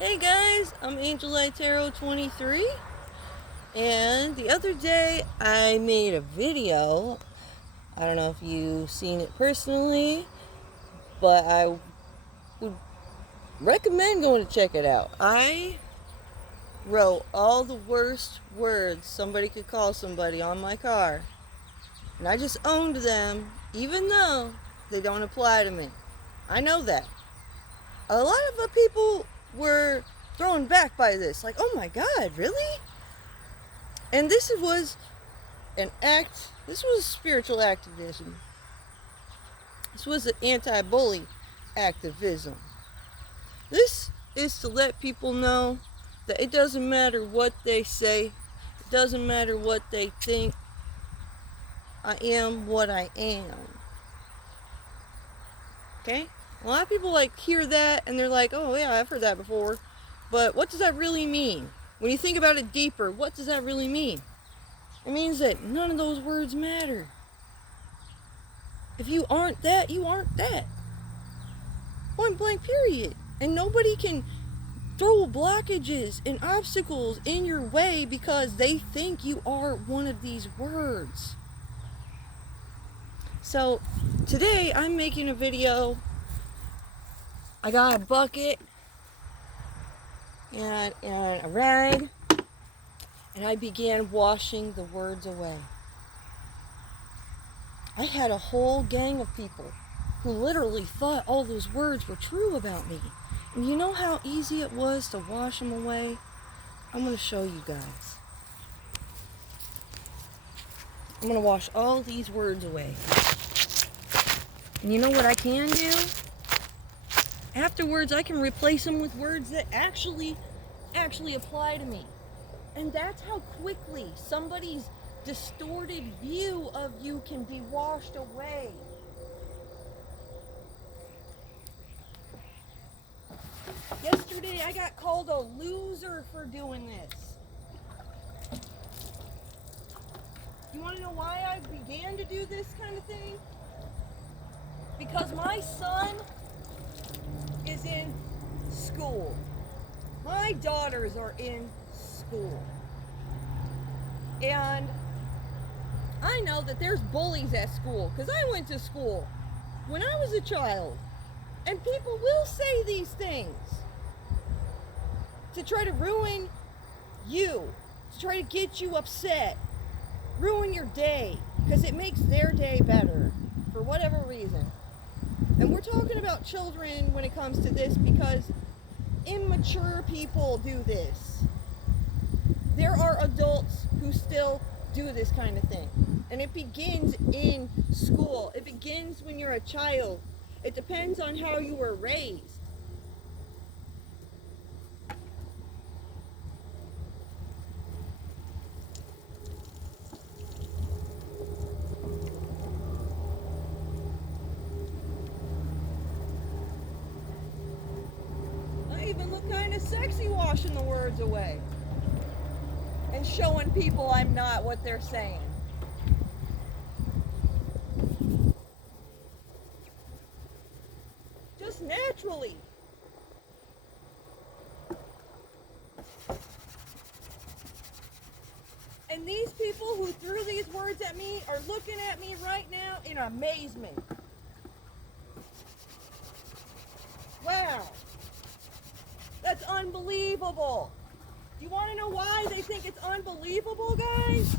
Hey guys, I'm Angel Tarot 23, and the other day I made a video. I don't know if you've seen it personally, but I would recommend going to check it out. I wrote all the worst words somebody could call somebody on my car, and I just owned them, even though they don't apply to me. I know that. A lot of the people were thrown back by this, like, oh my god, really? And this was spiritual activism. This was an anti-bully activism. This is to let people know that it doesn't matter what they say, it doesn't matter what they think. I am what I am. Okay? A lot of people hear that and they're like, oh yeah, I've heard that before. But what does that really mean? When you think about it deeper, what does that really mean? It means that none of those words matter. If you aren't that, you aren't that. Point blank, period. And nobody can throw blockages and obstacles in your way because they think you are one of these words. So today I'm making a video. I got a bucket and a rag, and I began washing the words away. I had a whole gang of people who literally thought all those words were true about me. And you know how easy it was to wash them away? I'm going to show you guys. I'm going to wash all these words away. And you know what I can do? Afterwards, I can replace them with words that actually apply to me. And that's how quickly somebody's distorted view of you can be washed away. Yesterday, I got called a loser for doing this. You want to know why I began to do this kind of thing? Because my son is in school. My daughters are in school. And I know that there's bullies at school because I went to school when I was a child. And people will say these things to try to ruin you, to try to get you upset, ruin your day, because it makes their day better for whatever reason. And we're talking about children when it comes to this because immature people do this. There are adults who still do this kind of thing. And it begins in school. It begins when you're a child. It depends on how you were raised. I even look kind of sexy washing the words away and showing people I'm not what they're saying. Just naturally. And these people who threw these words at me are looking at me right now in amazement. Wow. That's unbelievable. You want to know why they think it's unbelievable, guys?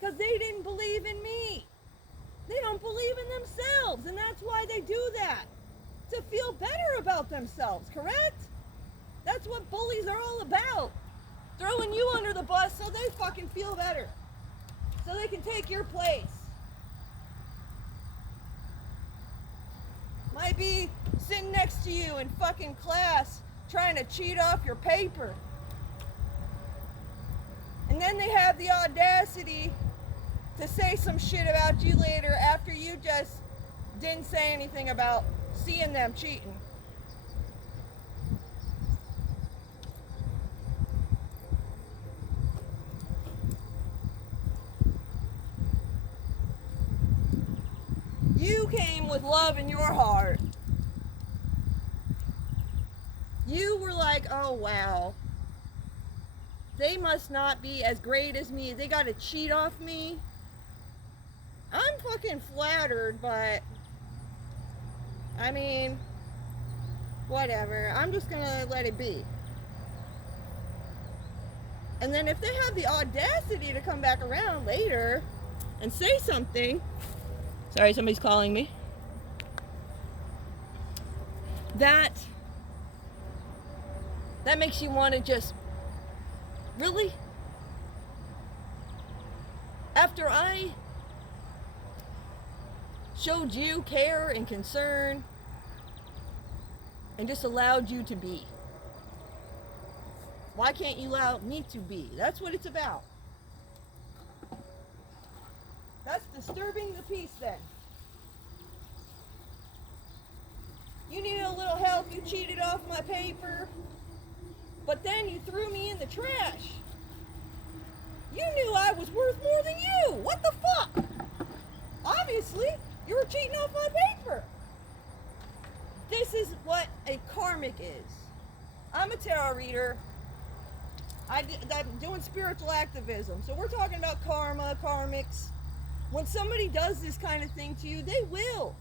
Because they didn't believe in me. They don't believe in themselves, and that's why they do that. To feel better about themselves, correct? That's what bullies are all about. Throwing you under the bus so they fucking feel better. So they can take your place. Might be sitting next to you in fucking class trying to cheat off your paper. And then they have the audacity to say some shit about you later after you just didn't say anything about seeing them cheating. You came with love in your heart. You were like, oh wow, they must not be as great as me. They got to cheat off me. I'm fucking flattered, but I mean, whatever. I'm just gonna let it be. And then if they have the audacity to come back around later and say something, sorry, somebody's calling me, that makes you want to just, really? After I showed you care and concern and just allowed you to be, why can't you allow me to be? That's what it's about. That's disturbing the peace then. You needed a little help, you cheated off my paper, but then you threw me in the trash. You knew I was worth more than you. What the fuck? Obviously, you were cheating off my paper. This is what a karmic is. I'm a tarot reader. I'm doing spiritual activism. So we're talking about karma, karmics. When somebody does this kind of thing to you, they will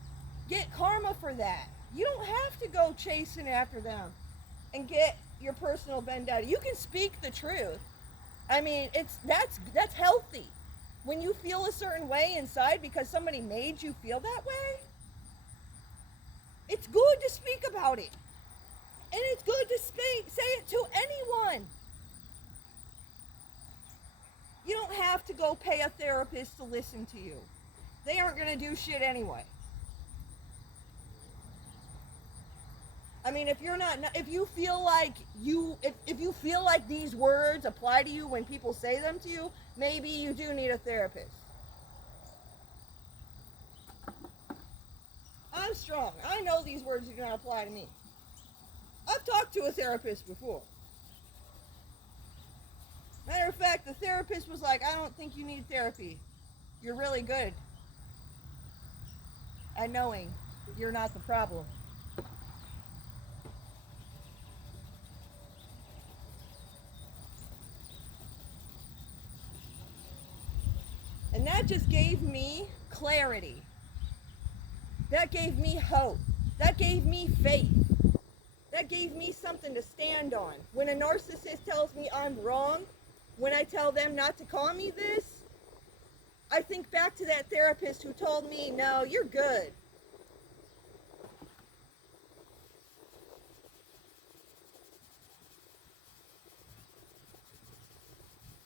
get karma for that. You don't have to go chasing after them and get your personal vendetta. You can speak the truth. I mean, that's healthy. When you feel a certain way inside because somebody made you feel that way, it's good to speak about it. And it's good to say it to anyone. You don't have to go pay a therapist to listen to you. They aren't going to do shit anyway. I mean, if you feel like these words apply to you when people say them to you, maybe you do need a therapist. I'm strong. I know these words do not apply to me. I've talked to a therapist before. Matter of fact, the therapist was like, I don't think you need therapy. You're really good at knowing you're not the problem. And that just gave me clarity. That gave me hope. That gave me faith. That gave me something to stand on. When a narcissist tells me I'm wrong, when I tell them not to call me this, I think back to that therapist who told me, no, you're good.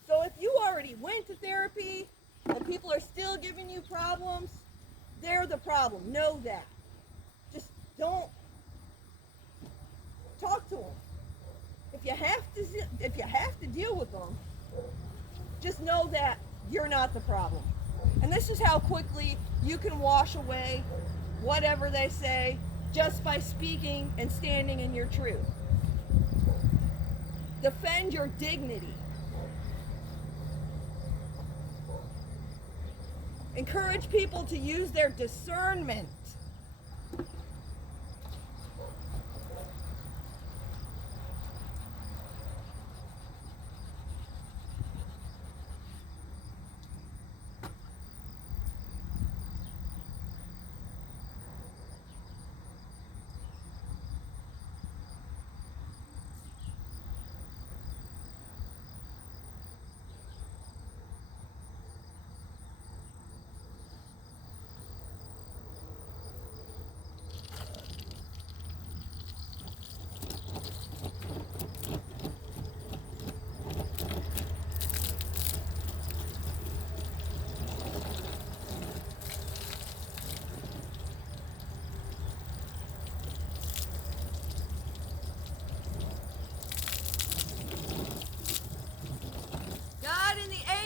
So if you already went to therapy and people are still giving you problems, they're the problem. Know that. Just don't talk to them. If you have to deal with them, just know that you're not the problem. And this is how quickly you can wash away whatever they say just by speaking and standing in your truth. Defend your dignity. Encourage people to use their discernment.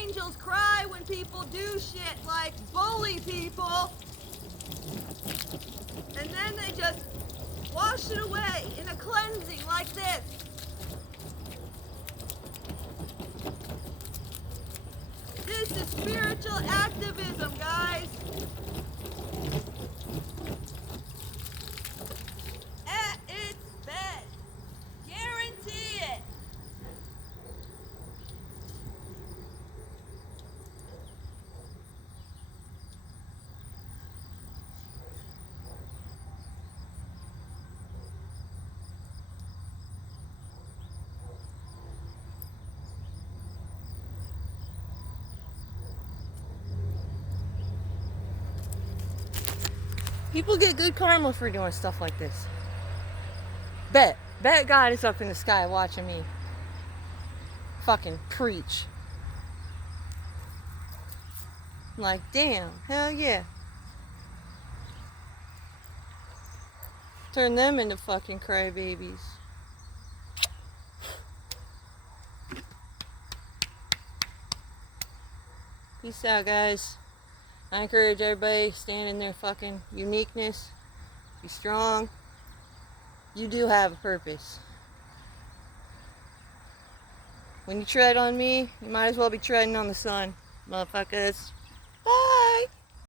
Angels cry when people do shit like bully people, and then they just wash it away in a cleansing like this. This is spiritual activism, guys. At its best. People get good karma for doing stuff like this. Bet God is up in the sky watching me fucking preach. Like, damn, hell yeah. Turn them into fucking crybabies. Peace out, guys. I encourage everybody to stand in their fucking uniqueness. Be strong. You do have a purpose. When you tread on me, you might as well be treading on the sun, motherfuckers.